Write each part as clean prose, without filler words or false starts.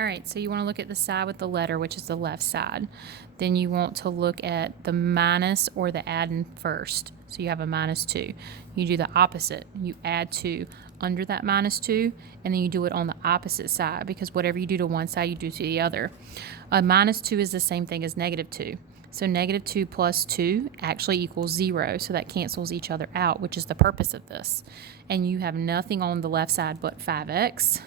All right, so you want to look at the side with the letter, which is the left side. Then you want to look at the minus or the adding first. So you have a -2. You do the opposite. You add 2 under that -2, and then you do it on the opposite side, because whatever you do to one side, you do to the other. A -2 is the same thing as -2. So -2 plus 2 actually equals 0, so that cancels each other out, which is the purpose of this. And you have nothing on the left side but 5x.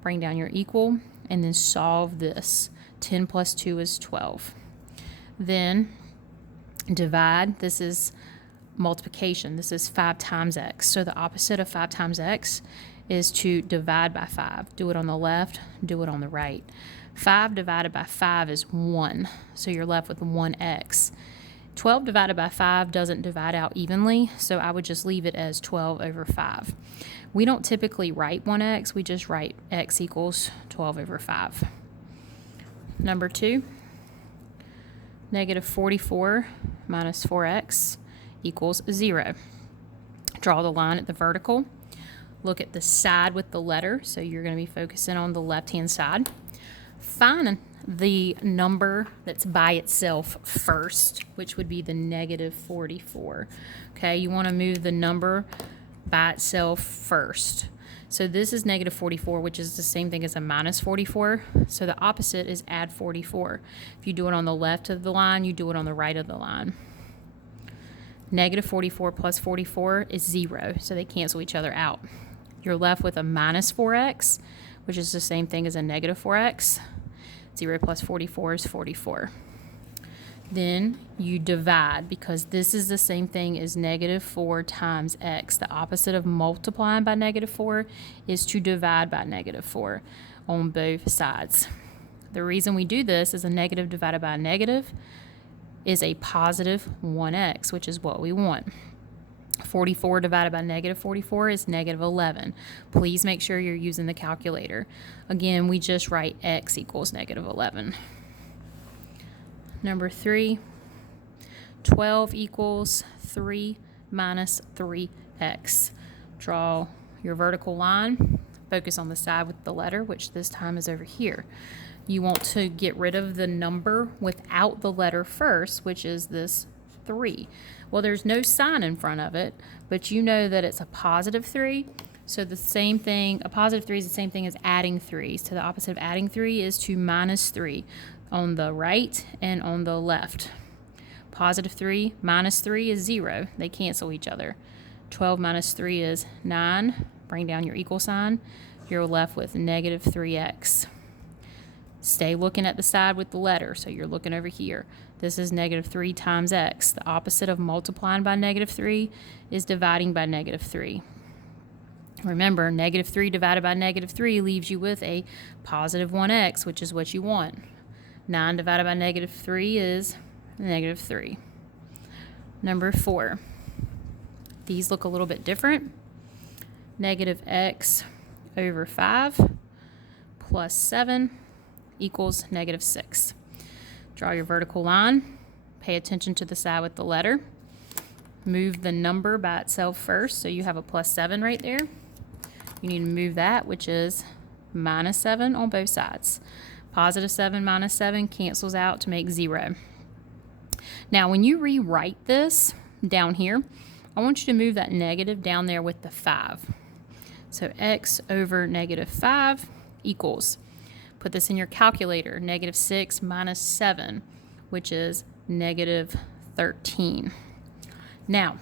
Bring down your equal, and then solve this. 10 plus 2 is 12. Then divide. This is multiplication. This is 5 times x. So the opposite of 5 times x is to divide by 5. Do it on the left, do it on the right. 5 divided by 5 is 1, so you're left with 1x. 12 divided by 5 doesn't divide out evenly, so I would just leave it as 12 over 5. We don't typically write 1x, we just write x equals 12 over 5. Number 2, -44 minus 4x equals 0. Draw the line at the vertical. Look at the side with the letter, so you're going to be focusing on the left-hand side. Find the number that's by itself first, which would be the -44. Okay, you want to move the number by itself first. So this is -44, which is the same thing as a -44. So the opposite is add 44. If you do it on the left of the line, you do it on the right of the line. -44 plus 44 is 0, so they cancel each other out. You're left with a -4x, which is the same thing as a -4x. 0 plus 44 is 44. Then you divide, because this is the same thing as -4 times x. The opposite of multiplying by -4 is to divide by -4 on both sides. The reason we do this is a negative divided by a negative is a positive 1x, which is what we want. 44 divided by -44 is -11. Please make sure you're using the calculator. Again, we just write x equals -11. Number 3, 12 equals 3 minus 3x. Draw your vertical line. Focus on the side with the letter, which this time is over here. You want to get rid of the number without the letter first, which is this 3. Well, there's no sign in front of it, but you know that it's a +3. So the same thing, a +3 is the same thing as adding 3. So the opposite of adding 3 is to -3 on the right and on the left. +3 minus 3 is 0. They cancel each other. 12 minus 3 is 9. Bring down your equal sign. You're left with -3x. Stay looking at the side with the letter, so you're looking over here. This is -3 times x. The opposite of multiplying by -3 is dividing by -3. Remember, -3 divided by -3 leaves you with a positive 1x, which is what you want. 9 divided by -3 is -3. Number 4. These look a little bit different. -x over 5 plus 7 equals -6. Draw your vertical line. Pay attention to the side with the letter. Move the number by itself first, so you have a +7 right there. You need to move that, which is -7 on both sides. +7 minus 7 cancels out to make 0. Now, when you rewrite this down here, I want you to move that negative down there with the 5. So x over -5 equals, put this in your calculator, -6 minus 7, which is -13. Now,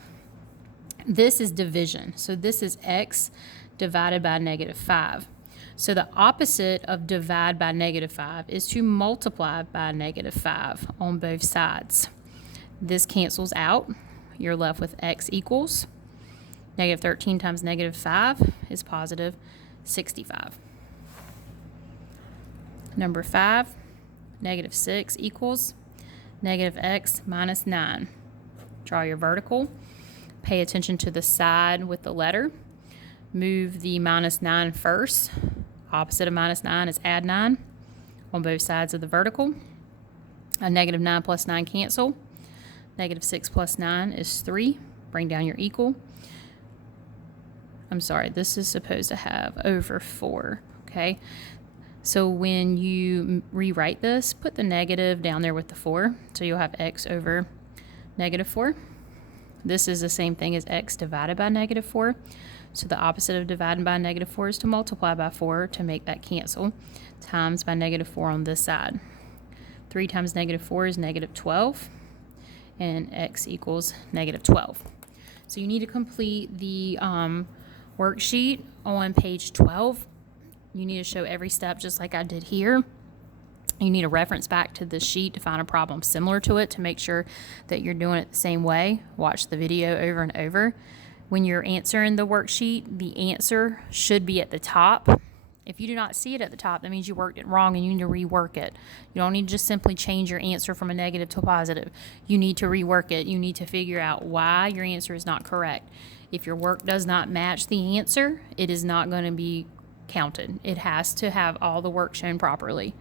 this is division. So this is x divided by -5. So the opposite of divide by -5 is to multiply by -5 on both sides. This cancels out. You're left with x equals -13 times -5 is positive 65. Number 5, -6 equals -x minus 9. Draw your vertical. Pay attention to the side with the letter. Move the -9 first. Opposite of -9 is add 9 on both sides of the vertical. A -9 plus 9 cancel. -6 plus 9 is 3. Bring down your equal. I'm sorry, this is supposed to have over 4, okay? So when you rewrite this, put the negative down there with the 4. So you'll have x over negative 4. This is the same thing as x divided by negative 4. So the opposite of dividing by negative 4 is to multiply by 4 to make that cancel, times by negative 4 on this side. 3 times negative 4 is negative 12, and x equals negative 12. So you need to complete the worksheet on page 12. You need to show every step just like I did here. You need to reference back to this sheet to find a problem similar to it to make sure that you're doing it the same way. Watch the video over and over. When you're answering the worksheet, the answer should be at the top. If you do not see it at the top, that means you worked it wrong and you need to rework it. You don't need to just simply change your answer from a negative to a positive. You need to rework it. You need to figure out why your answer is not correct. If your work does not match the answer, it is not going to be counted. It has to have all the work shown properly.